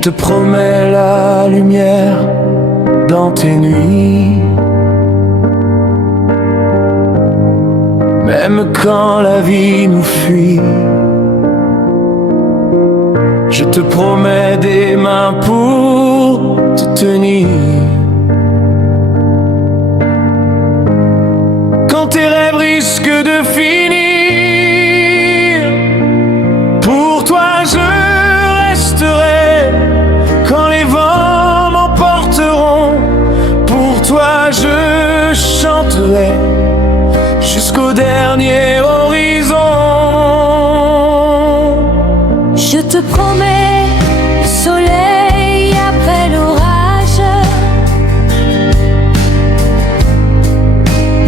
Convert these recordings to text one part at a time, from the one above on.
te promets la lumière dans tes nuits. Même quand la vie nous fuit, je te promets des mains pour te tenir. Quand tes rêves risquent de finir, pour toi je resterai. Quand les vents m'emporteront, pour toi je chanterai jusqu'au dernier horizon. Je te promets le soleil après l'orage,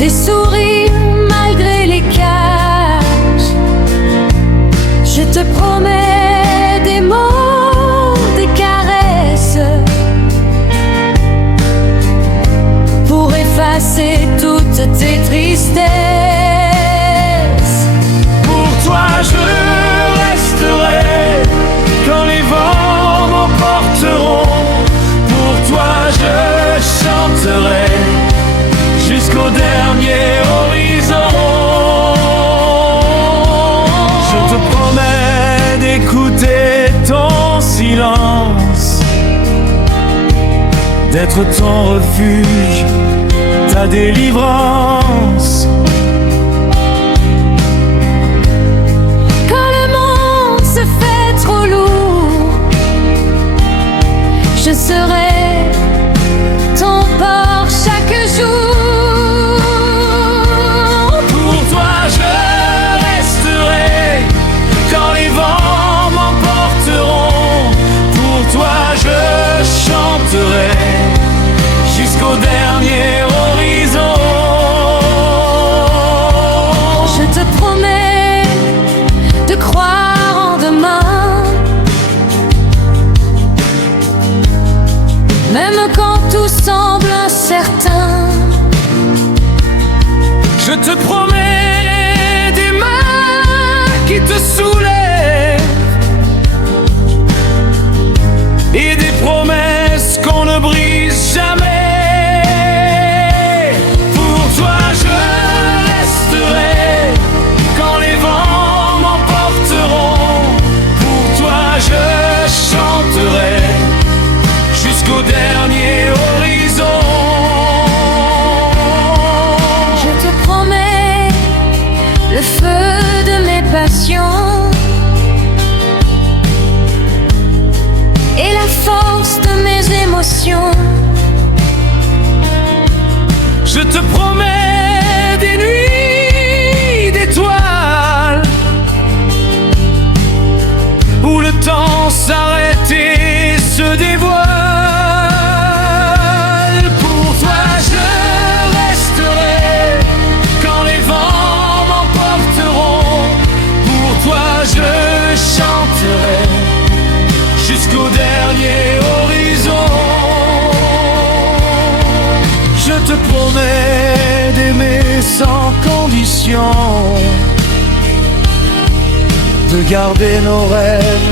des sourires malgré les cages. Je te promets des mots, des caresses, pour effacer toutes tes tristesses. Pour toi je resterai quand les vents m'emporteront. Pour toi je chanterai jusqu'au dernier horizon. Je te promets d'écouter ton silence, d'être ton refuge, ta délivrance. Quand le monde se fait trop lourd, je serai ton port chaque jour. Pour toi je resterai quand les vents m'emporteront. Pour toi je chanterai jusqu'au dernier horizon. Je te promets de croire en demain, même quand tout semble incertain. Je te promets des mains qui te soulèvent et des promesses qu'on ne brise jamais. Pour toi je resterai quand les vents m'emporteront. Pour toi je chanterai jusqu'au dernier horizon. Je te promets le feu de mes passions et la force de mes émotions. Je te promets des nuits d'étoiles où le temps s'arrête et se dévoile. Pour toi je resterai quand les vents m'emporteront. Pour toi je chanterai jusqu'au dernier horizon. Je te promets d'aimer sans condition, de garder nos rêves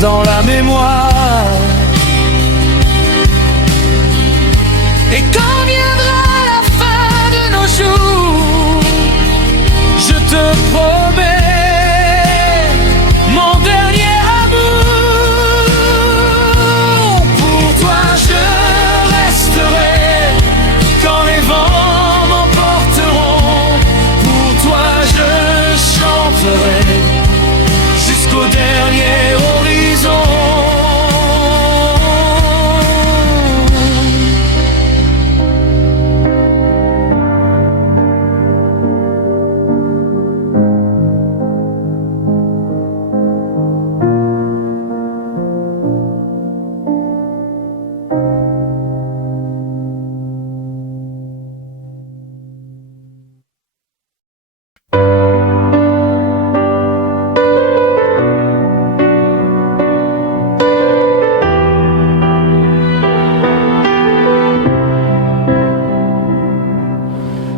dans la mémoire. Et quand viendra la fin de nos jours, je te promets mon dernier amour. Pour toi je resterai quand les vents m'emporteront. Pour toi je chanterai jusqu'au dernier horizon.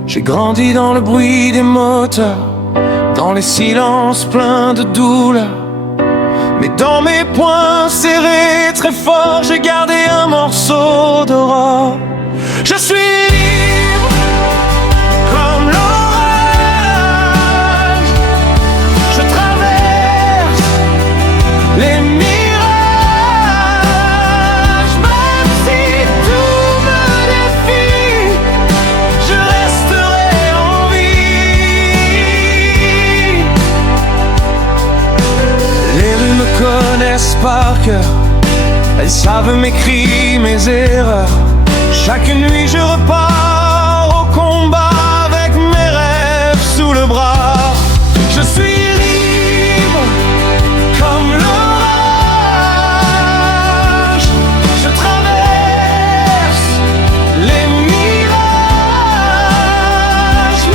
J'ai grandi dans le bruit des moteurs, dans les silences pleins de douleur, Mais dans mes poings serrés très fort, j'ai gardé un morceau d'aurore. Je suis libre comme l'orage. Je traverse les mirages. Même si tout me défie, je resterai en vie. Les rues me connaissent par cœur. Elles savent mes cris, mes erreurs. Chaque nuit je repars au combat avec mes rêves sous le bras. Je suis libre comme l'orage. Je traverse les mirages.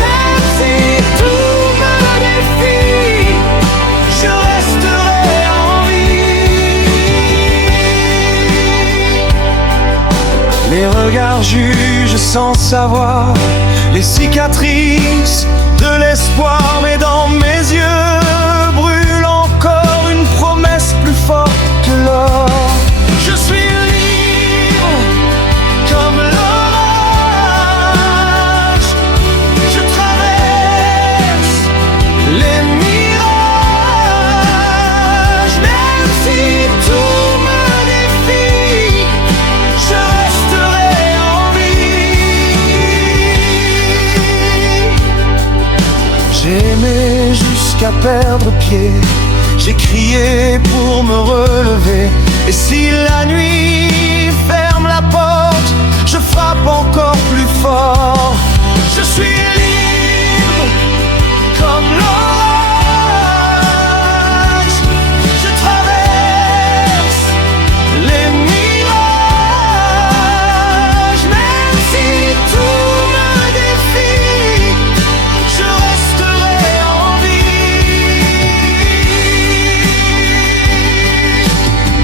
Même si tout me défie, je resterai en vie. Les regards jugent sans savoir les cicatrices de l'espoir, mais dans mes yeux brûle encore une promesse plus forte que l'or. Je suis libre comme l'orage. Je traverse les mirages. Même si tout me défie, je resterai en vie. J'ai aimé jusqu'à perdre pied. J'ai crié pour me relever. Et si la nuit ferme la porte, je frappe encore plus fort. Je suis libre comme l'orage. Je traverse les mirages. Même si tout me défie, je resterai en vie.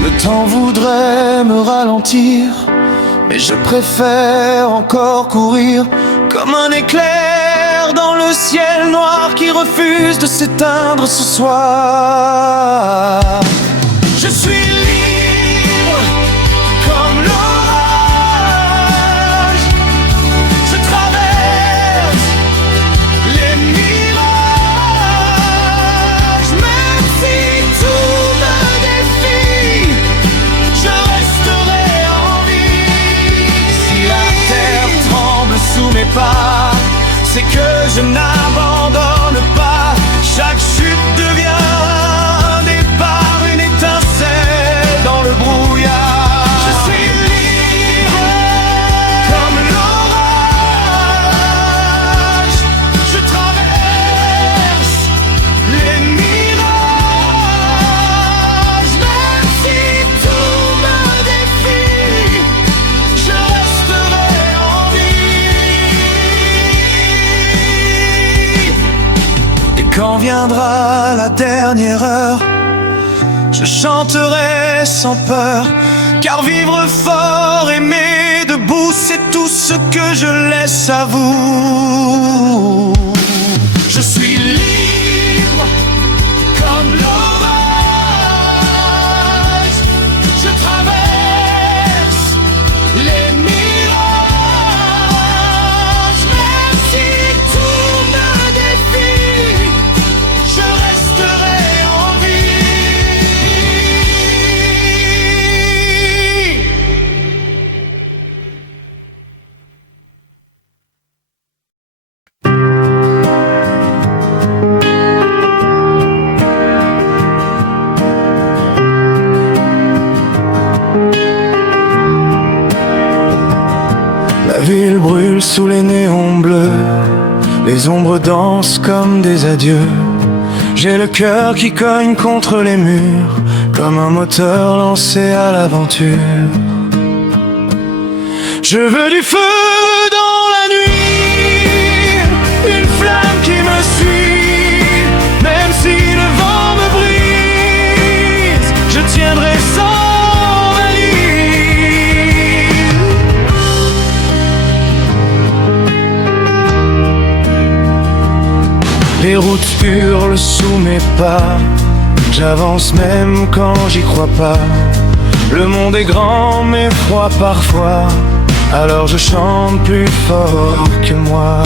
Le temps voudrait me ralentir, mais je préfère encore courir comme un éclair dans le ciel noir qui refuse de s'éteindre ce soir. Je suis libre comme l'orage. Je traverse les mirages. Même si tout me défie, je resterai en vie. Si la terre tremble sous mes pas, c'est que je n'abandonne pas. Chaque chute devient un départ, une étincelle dans le brouillard. Je suis libre comme l'orage. Je traverse les mirages. Même si tout me défie, je resterai en vie. Et quand viendra la dernière heure, je chanterai sans peur. Car vivre fort, aimer debout, c'est tout ce que je laisse à vous. Je suis libre comme l'orage. Je traverse les mirages. Même si tout me défie, je resterai en vie. La ville brûle sous les néons bleus. Les ombres dansent comme des adieux. J'ai le cœur qui cogne contre les murs, comme un moteur lancé à l'aventure. Je veux du feu dans la nuit, une flamme qui me suit. Même si le vent me brise, je tiendrai sans malice. Les routes hurlent sous mes pas, J'avance même quand j'y crois pas. Le monde est grand mais froid parfois. Alors je chante plus fort que moi.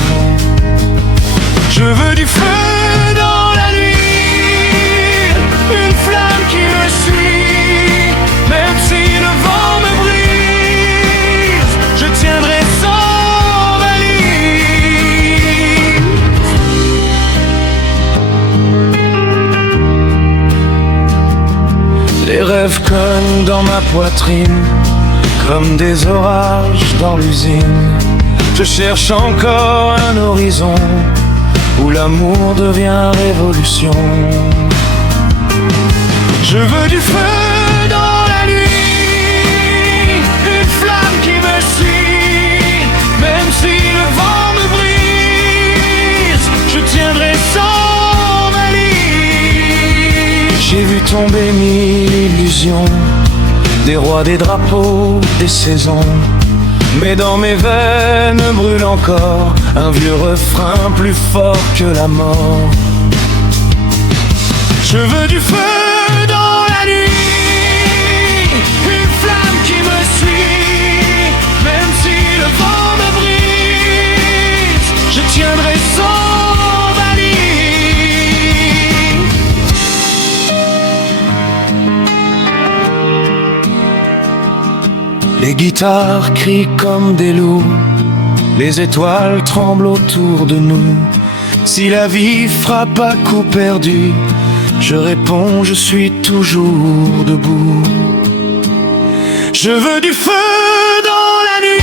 Je veux du feu dans la nuit, une flamme qui me suit. Même si le vent me brise, je tiendrai sans valise. Les rêves cognent dans ma poitrine comme des orages dans l'usine. Je cherche encore un horizon où l'amour devient révolution. Je veux du feu dans la nuit, une flamme qui me suit. Même si le vent me brise, je tiendrai sans valise. J'ai vu tomber mille illusions, des rois, des drapeaux, des saisons. Mais dans mes veines brûle encore un vieux refrain plus fort que la mort. Je veux du feu dans la nuit, une flamme qui me suit. Même si le vent me brise, je tiendrai sans valise. Les guitares crient comme des loups, les étoiles tremblent autour de nous. Si la vie frappe à coups perdus, je réponds, je suis toujours debout. Je veux du feu dans la nuit,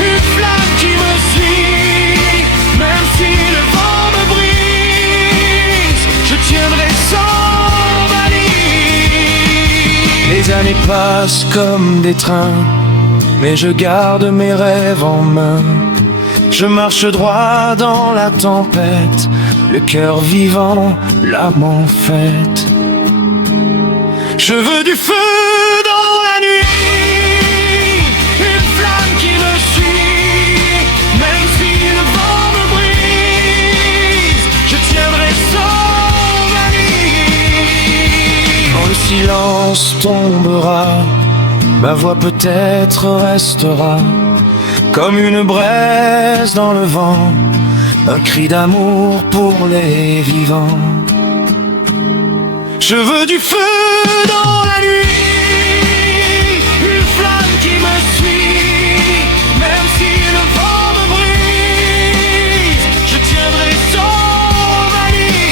une flamme qui me suit. Même si le vent me brise, je tiendrai sans valise. Les années passent comme des trains, mais je garde mes rêves en main. Je marche droit dans la tempête, le cœur vivant, l'âme en fête. Je veux du feu dans la nuit, une flamme qui me suit. Même si le vent me brise, je tiendrai sans valise. Quand le silence tombera, ma voix peut-être restera comme une braise dans le vent, un cri d'amour pour les vivants. Je veux du feu dans la nuit, une flamme qui me suit. Même si le vent me brise, je tiendrai sans valise.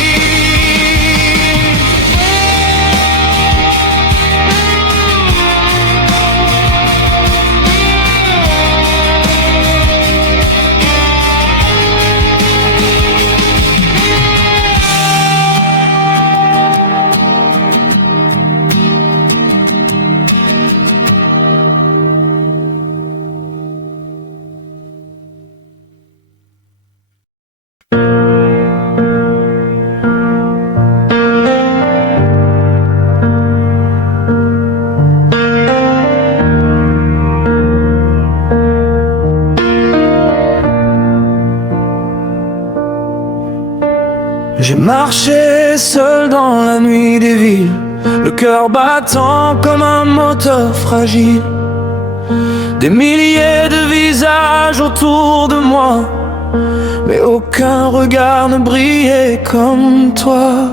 J'ai marché seul dans la nuit des villes, le cœur battant comme un moteur fragile. Des milliers de visages autour de moi, mais aucun regard ne brillait comme toi.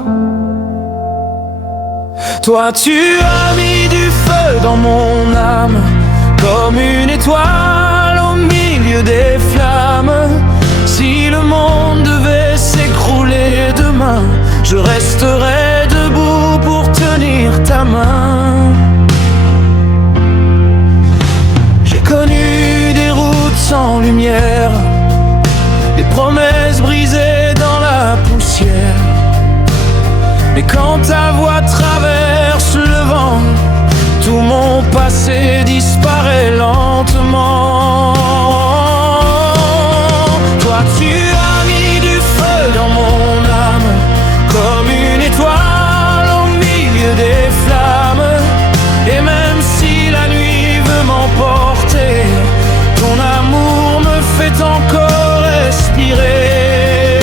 Toi tu as mis du feu dans mon âme, comme une étoile au milieu des flammes. Si le monde devait s'écrouler demain, je resterai debout pour tenir ta main. J'ai connu des routes sans lumière, des promesses brisées dans la poussière. Mais quand ta voix traverse le vent, tout mon passé disparaît lentement. Toi tu as mis du feu dans mon âme, comme une étoile au milieu des flammes. Et même si la nuit veut m'emporter, ton amour me fait encore respirer.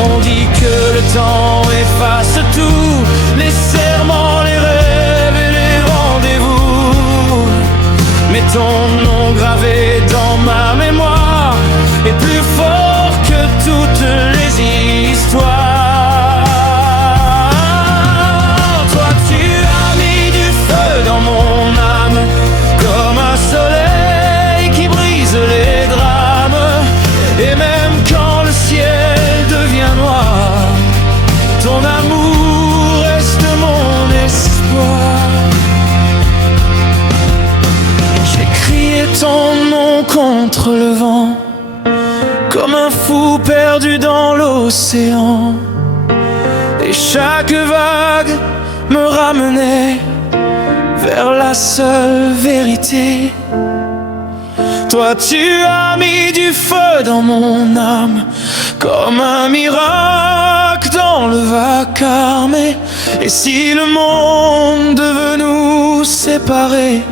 On dit que contre le vent, comme un fou perdu dans l'océan. Et chaque vague me ramenait vers la seule vérité. Toi tu as mis du feu dans mon âme, comme un miracle dans le vacarme. Et si le monde devait nous séparer,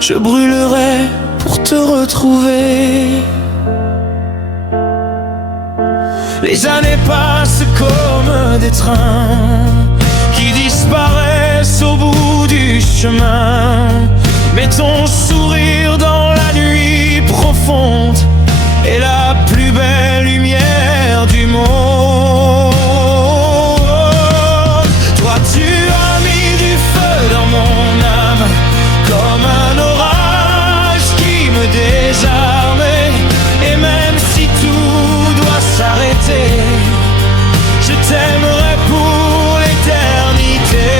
je brûlerai pour te retrouver. Les années passent comme des trains qui disparaissent au bout du chemin. Mais ton sourire dans la nuit profonde est la plus belle lumière du monde. Toi tu as mis du feu dans mon âme, comme un orage qui me désarme. Et même si tout doit s'arrêter, je t'aimerai pour l'éternité.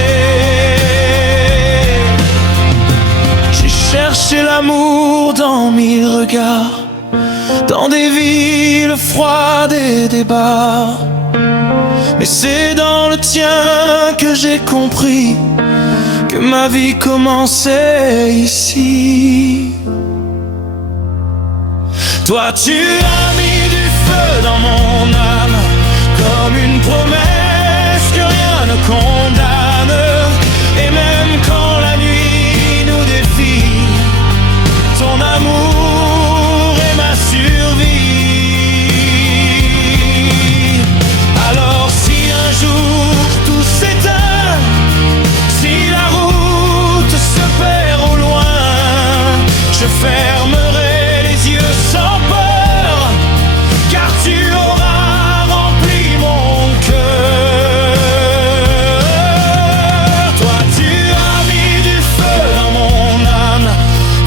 J'ai cherché l'amour dans 1000 regards, dans des villes froides et des bars. Mais c'est dans le tien que j'ai compris que ma vie commençait ici. Toi tu as mis du feu dans mon âme, comme une promesse que rien ne condamne. Et même quand la nuit nous défie, ton amour est ma survie. Alors si un jour tout s'éteint, si la route se perd au loin, je fermerai les yeux sans peur, car tu auras rempli mon cœur. Toi tu as mis du feu dans mon âme,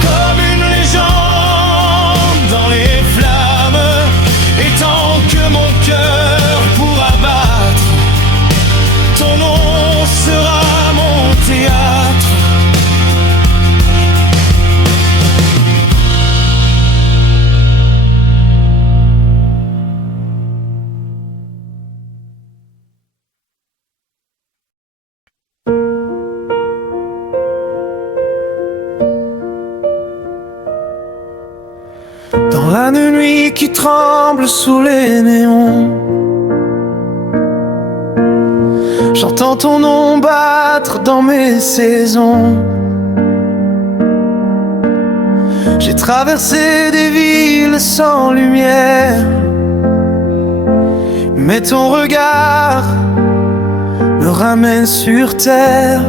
comme une légende dans les flammes. Et tant que mon cœur pourra battre, ton nom sera mon théâtre. Dans la nuit qui tremble sous les néons, j'entends ton nom battre dans mes saisons. J'ai traversé des villes sans lumière, mais ton regard me ramène sur terre.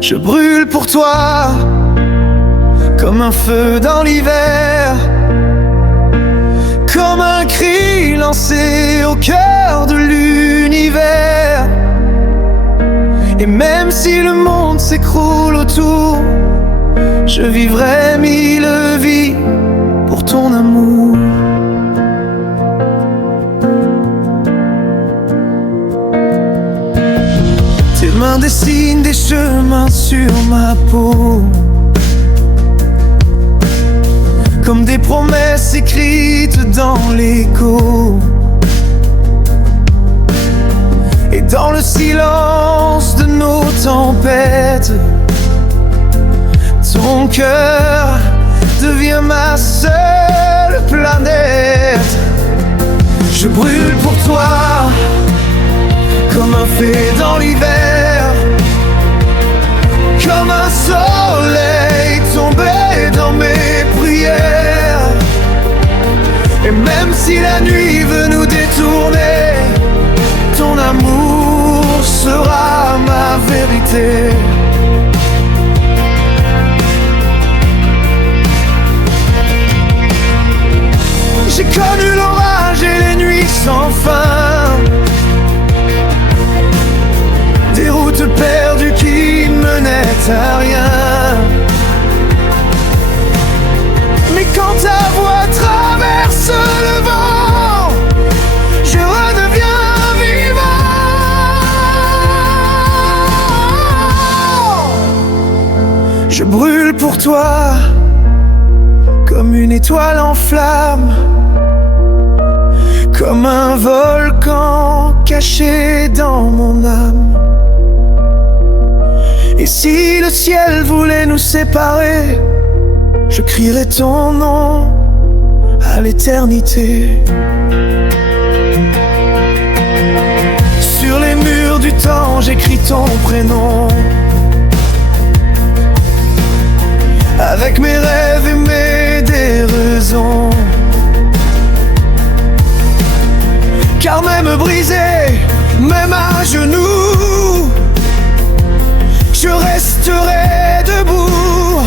Je brûle pour toi comme un feu dans l'hiver, comme un cri lancé au cœur de l'univers. Et même si le monde s'écroule autour, je vivrai 1000 vies pour ton amour. Tes mains dessinent des chemins sur ma peau, comme des promesses écrites dans l'écho. Et dans le silence de nos tempêtes, ton cœur devient ma seule planète. Je brûle pour toi comme un feu dans l'hiver, comme un soleil tombé dans mes prières. Et même si la nuit veut nous détourner, ton amour sera ma vérité. J'ai connu l'orage et les nuits sans fin, des routes perdues qui menaient à rien. Mais quand ta voix traverse le vent, je redeviens vivant. Je brûle pour toi comme une étoile en flamme, comme un volcan caché dans mon âme. Et si le ciel voulait nous séparer, je crierais ton nom à l'éternité. Sur les murs du temps, j'écris ton prénom, avec mes rêves et mes déraisons. Car même brisé, même à genoux, je resterai debout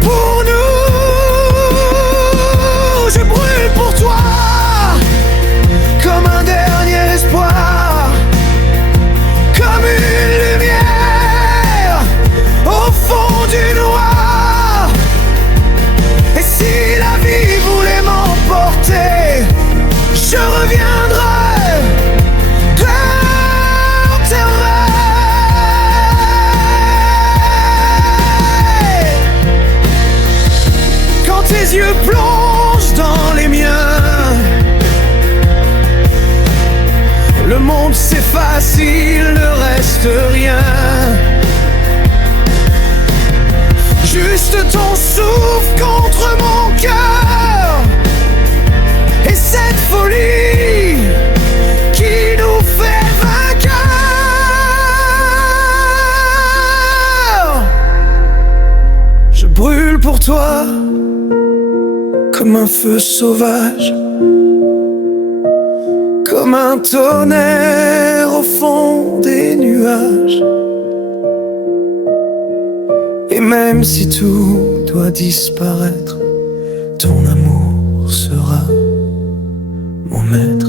pour nous. Je brûle pour toi comme un dernier espoir, comme une lumière au fond du noir. Et si la vie voulait m'emporter, je reviendrai dans tes rêves. Quand tes yeux plongent dans les miens, le monde s'efface, il ne reste rien. Juste ton souffle contre mon cœur, et cette folie qui nous fait vainqueurs. Je brûle pour toi comme un feu sauvage, comme un tonnerre au fond des nuages. Et même si tout doit disparaître, ton amour sera mon maître.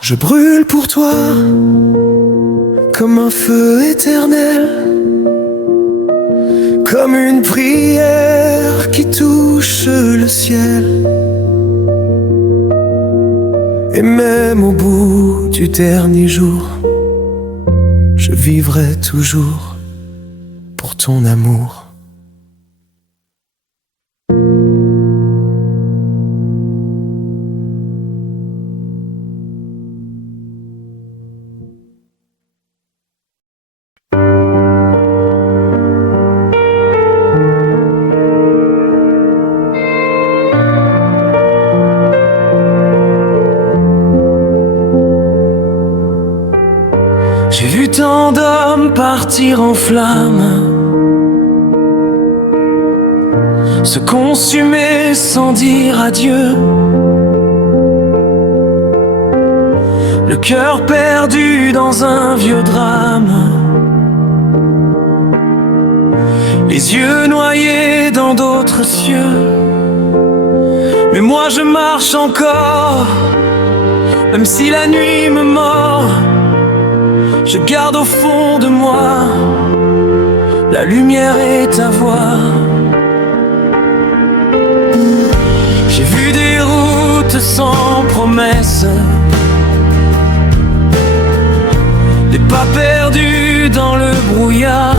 Je brûle pour toi comme un feu éternel, comme une prière qui touche le ciel. Et même au bout du dernier jour, je vivrai toujours pour ton amour. J'ai vu tant d'hommes partir en flammes, se consumer sans dire adieu, le cœur perdu dans un vieux drame, les yeux noyés dans d'autres cieux. Mais moi je marche encore, même si la nuit me mord. Je garde au fond de moi la lumière et ta voix. J'ai vu des routes sans promesse, des pas perdus dans le brouillard,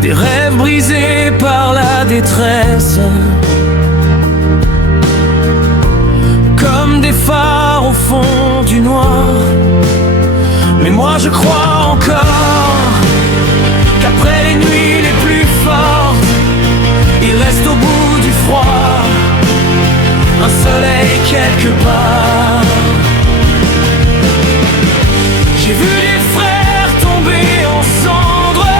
des rêves brisés par la détresse, comme des phares au fond du noir. Mais moi je crois encore qu'après les nuits les plus reste au bout du froid un soleil quelque part. J'ai vu les frères tomber en cendres,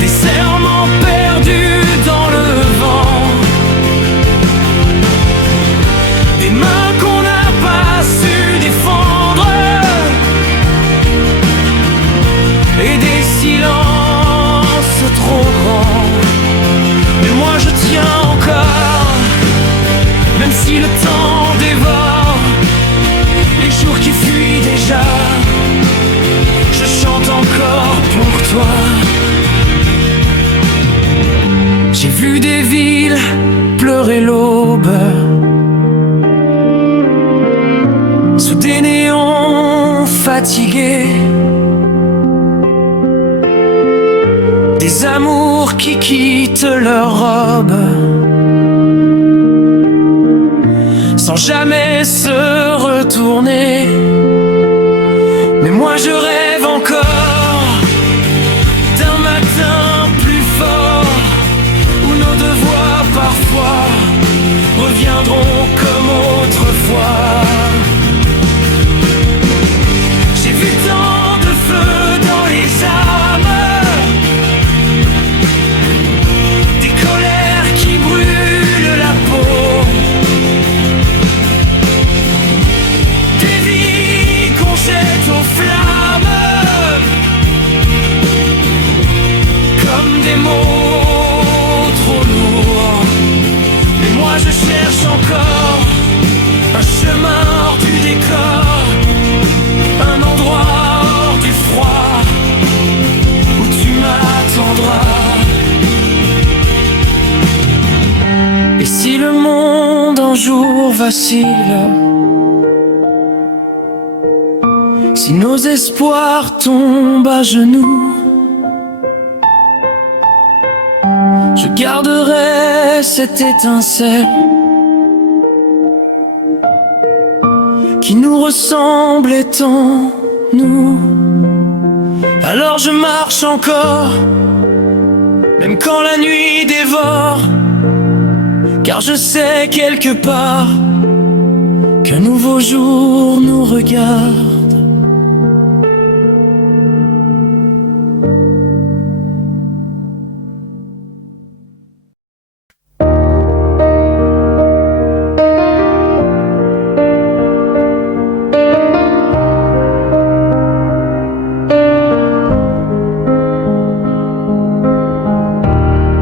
des serments perdus dans le vent, des mains qu'on n'a pas su défendre, et des silences trop grands. Mais moi je tiens encore, même si le temps dévore les jours qui fuient déjà. Je chante encore pour toi. J'ai vu des villes pleurer l'aube sous des néons fatigués, des amours qui quittent leur robe sans jamais se retourner. Mais moi je rêve encore d'un matin plus fort, où nos deux voix parfois reviendront comme autrefois. J'ai vu tant de feu dans les âmes, des colères qui brûlent la peau, des vies qu'on jette aux flammes comme des mots trop lourds. Mais moi je cherche encore un chemin hors du décor, un endroit hors du froid où tu m'attendras. Et si le monde un jour vacille, si nos espoirs tombent à genoux, je garderai cette étincelle qui nous ressemble étant nous. Alors je marche encore, même quand la nuit dévore, car je sais quelque part qu'un nouveau jour nous regarde.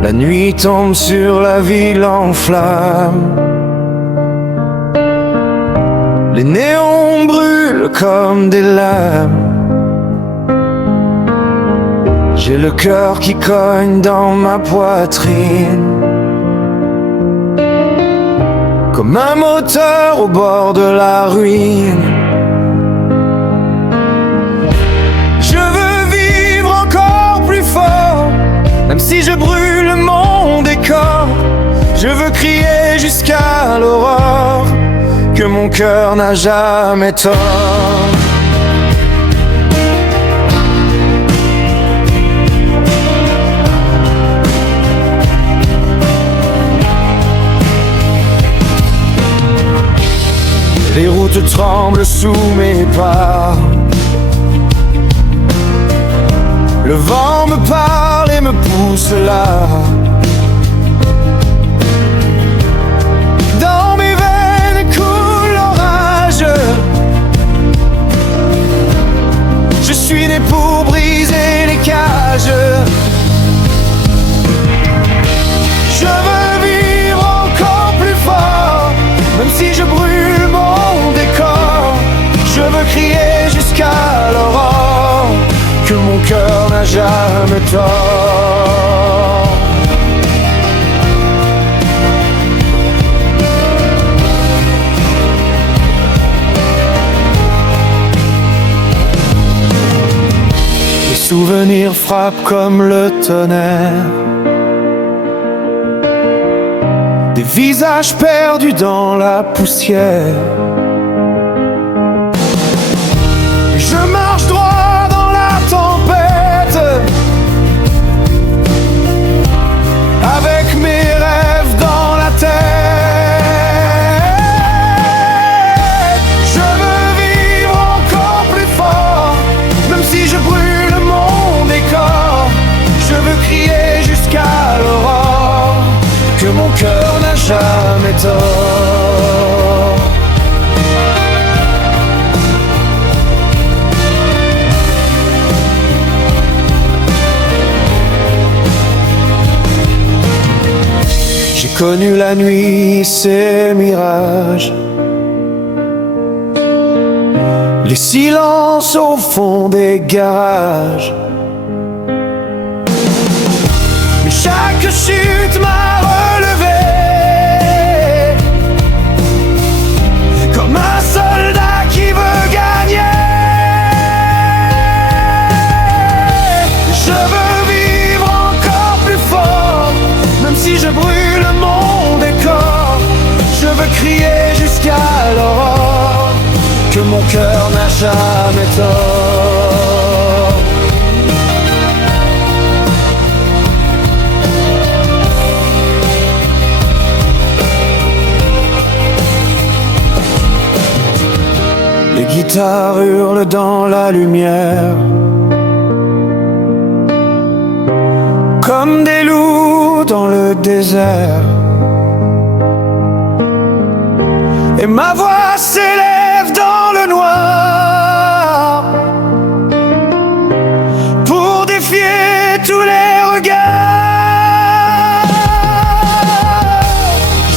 La nuit tombe sur la ville en flammes, les néons brûlent comme des lames. J'ai le cœur qui cogne dans ma poitrine, comme un moteur au bord de la ruine. Je veux vivre encore plus fort, même si je brûle mon décor. Je veux crier jusqu'à l'aurore que mon cœur n'a jamais tort. Les routes tremblent sous mes pas, le vent me parle et me pousse là. Dans mes veines coule l'orage, je suis né pour briser les cages. Je veux vivre encore plus fort, même si je brûle mon décor. Je veux crier jusqu'à l'aurore que mon cœur n'a jamais tort. Les souvenirs frappent comme le tonnerre, des visages perdus dans la poussière. Je marche droit dans la tempête, connu la nuit, ses mirages, les silences au fond des garages. Mais chaque chute m'a relevé, comme un soldat qui veut gagner. Je veux vivre encore plus fort, même si je brûle mon décor. Je veux crier jusqu'à l'aurore que mon cœur n'a jamais tort. Les guitares hurlent dans la lumière, comme des loups dans le désert. Et ma voix s'élève dans le noir pour défier tous les regards.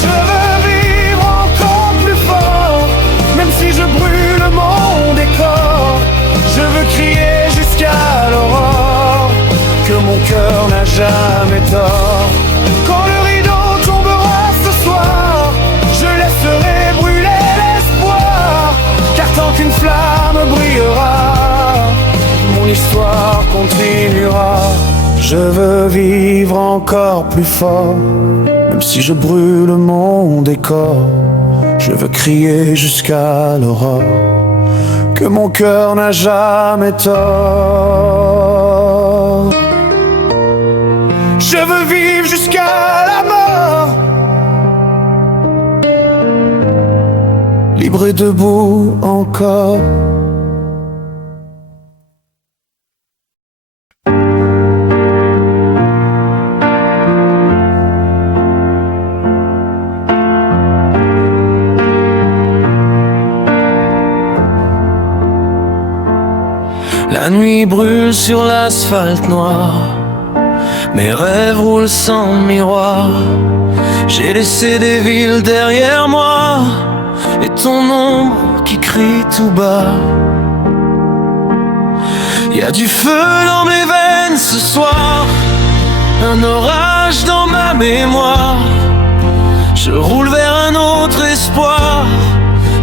Je veux vivre encore plus fort, même si je brûle mon décor. Je veux crier jusqu'à l'aurore que mon cœur n'a jamais tort. Quand le rideau tombera ce soir, je laisserai brûler l'espoir, car tant qu'une flamme brillera, mon histoire continuera. Je veux vivre encore plus fort, même si je brûle mon décor. Je veux crier jusqu'à l'aurore que mon cœur n'a jamais tort. Je veux vivre jusqu'à la mort, libre et debout encore. La nuit brûle sur l'asphalte noir, mes rêves roulent sans miroir. J'ai laissé des villes derrière moi et ton ombre qui crie tout bas. Y a du feu dans mes veines ce soir, un orage dans ma mémoire. Je roule vers un autre espoir,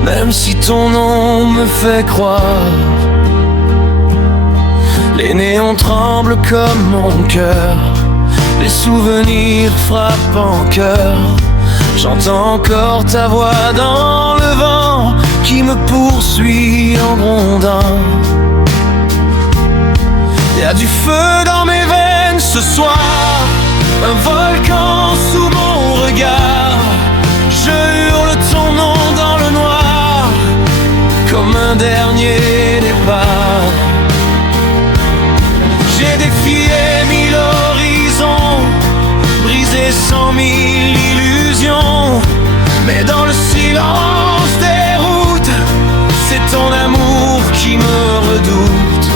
même si ton nom me fait croire. Les néons tremblent comme mon cœur, les souvenirs frappent en cœur. J'entends encore ta voix dans le vent qui me poursuit en grondant. Y a du feu dans mes veines ce soir, un volcan sous mon regard. Je hurle ton nom dans le noir, comme un dernier départ. J'ai défié 1000 horizons, brisé 100 000 illusions, mais dans le silence des routes, c'est ton amour qui me redoute.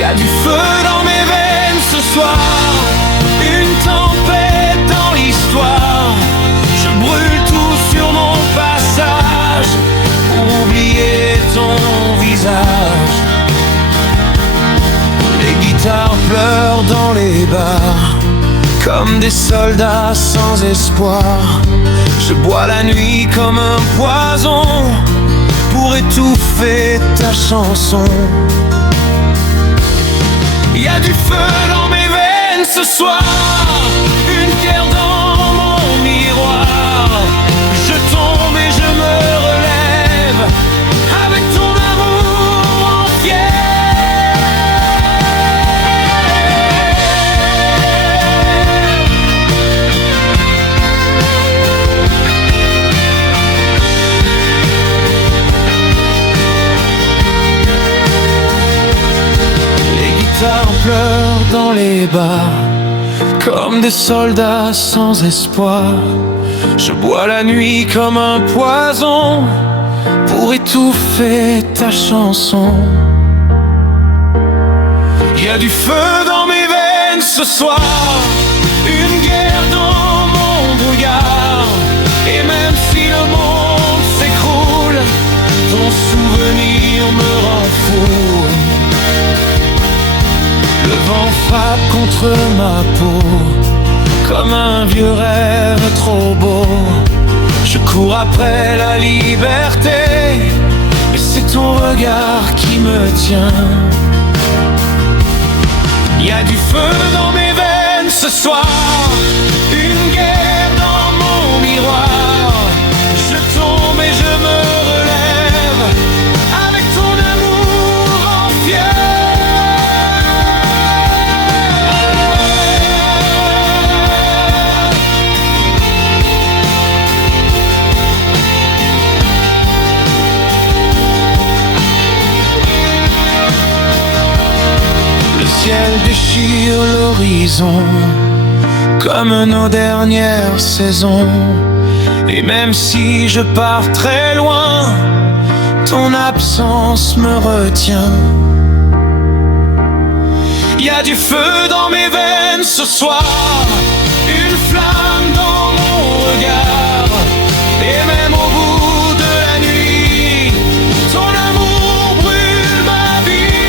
Y a du feu dans mes veines ce soir, une tempête dans l'histoire. Je brûle tout sur mon passage pour oublier ton visage. Les guitares pleurent dans les bars, comme des soldats sans espoir. Je bois la nuit comme un poison pour étouffer ta chanson. Y a du feu dans mes veines ce soir, une pierre dans mon miroir. Je tombe et je me relève avec ton amour en fier. Les guitares pleurent dans les bars, comme des soldats sans espoir. Je bois la nuit comme un poison pour étouffer ta chanson. Y a du feu dans mes veines ce soir, une guerre dans si le monde s'écroule, ton souvenir me rend fou. Le vent frappe contre ma peau comme un vieux rêve trop beau. Je cours après la liberté, et c'est ton regard qui me tient. Il y a du feu dans mes veines ce soir, une guerre dans mon miroir. Je tombe et je me relève avec ton amour en fièvre. Le ciel déchire l'horizon comme nos dernières saisons. Et même si je pars très loin, ton absence me retient. Il y a du feu dans mes veines ce soir, une flamme dans mon regard. Et même au bout de la nuit, ton amour brûle ma vie.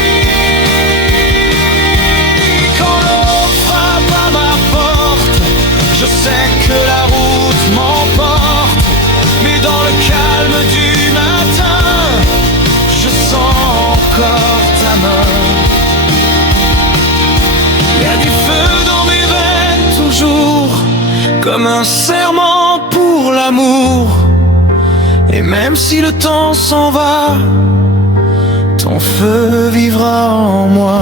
Quand l'eau frappe à ma porte, je sais que la route m'emporte. Mais dans le calme du matin, je sens encore ta main. Il y a du feu dans mes veines toujours, comme un serment pour l'amour. Et même si le temps s'en va, ton feu vivra en moi.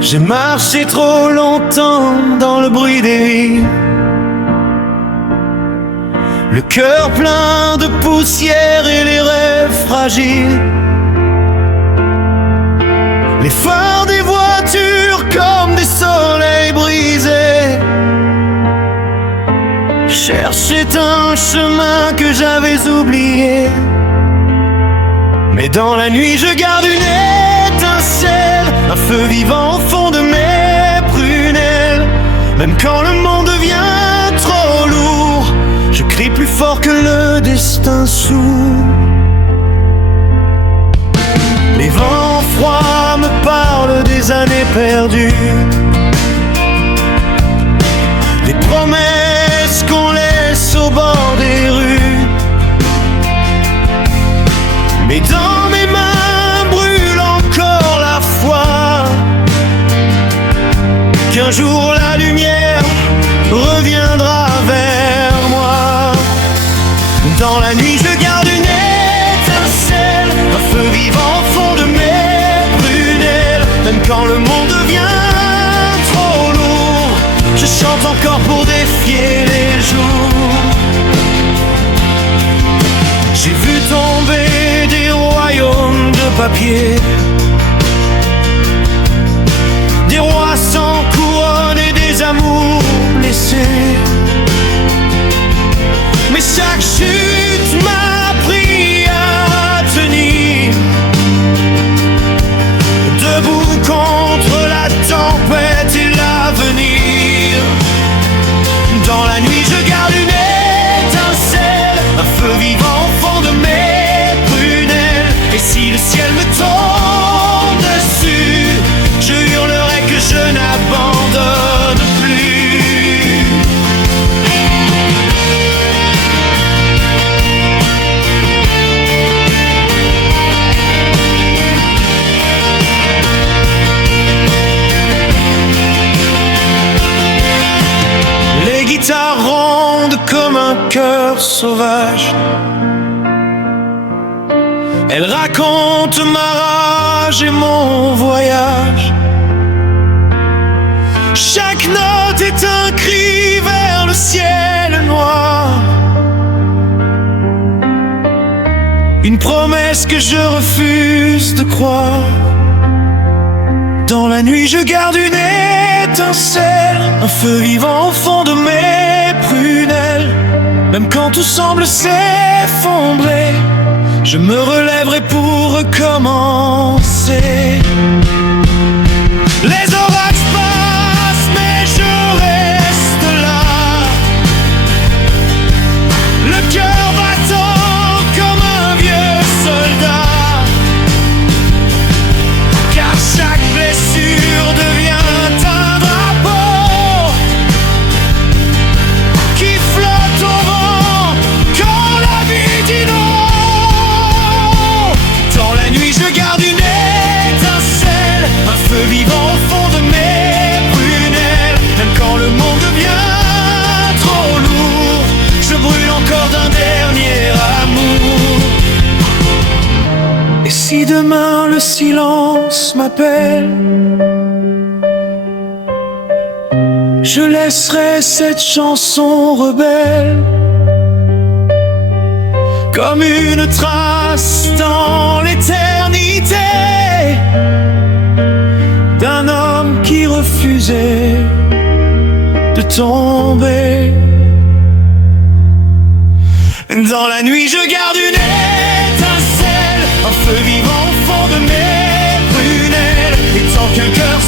J'ai marché trop longtemps dans le bruit des villes, le cœur plein de poussière et les rêves fragiles. Les phares des voitures comme des soleils brisés. Cherchait un chemin que j'avais oublié. Mais dans la nuit je garde une étincelle, un feu vivant au fond de mes prunelles. Même quand le monde devient trop lourd, je crie plus fort que le destin sourd. Les vents froids me parlent des années perdues, des promesses qu'on laisse au bord des rues. Mais dans mes mains brûle encore la foi qu'un jour la lumière reviendra vers moi. Dans la nuit je garde une étincelle, un feu vivant au fond de mes prunelles. Même quand le monde devient trop lourd, je chante encore pour défier les jours. J'ai vu tomber des royaumes de papier, des rois sans couronne et des amours blessés. Mais chaque chute m'a appris à tenir, debout contre la tempête et l'avenir. Dans la nuit je garde une étincelle, un feu vivant au fond de mes prunelles. Et si le ciel me tombe dessus, je hurlerai que je n'abandonne plus. Les guitares rondes comme un cœur sauvage, elles racontent ma rage et mon voyage. Chaque note est un cri vers le ciel noir, une promesse que je refuse de croire. Dans la nuit je garde une étincelle, un feu vivant au fond de mes prunelles. Même quand tout semble s'effondrer, je me relèverai pour recommencer. Les orages passent, mais je reste là, le cœur battant comme un vieux soldat, car chaque blessure devient un drapeau qui flotte au vent quand la vie dit non. Dans la nuit je garde une étincelle, un feu vivant au fond de mes prunelles. Même quand le monde devient trop lourd, je brûle encore d'un dernier amour. Et si demain le silence m'appelle, je laisserai cette chanson rebelle comme une trace dans l'éternité d'un homme qui refusait de tomber. Dans la nuit je garde une étincelle, un feu vivant au fond de mes prunelles. Et tant qu'un cœur